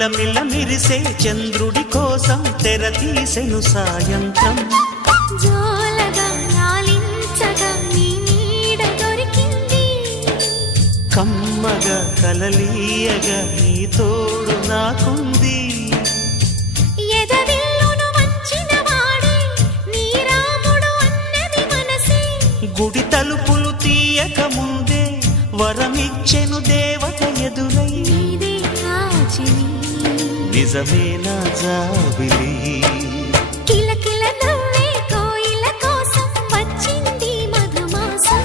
మిలమిల మిరిసే చంద్రుడి కోసం తెర తీసెను సాయంత్రం. జోలగా లాలించగా నీ నీడ దొరికింది, కమ్మగా కలలీయగా నీ తోడు నాకుంది. ఎదవిల్లును వంచిన వాడే నీ రాముడు అన్నది మనసే, గుడి తలుపులు తీయక ముందే వరమిచ్చెను దేవత ఎదురై. నీదే కాచిని నిజమే నా జాబిలి, కిలకిల నవ్వే కోయిల కోసం వచ్చింది మధుమాసం.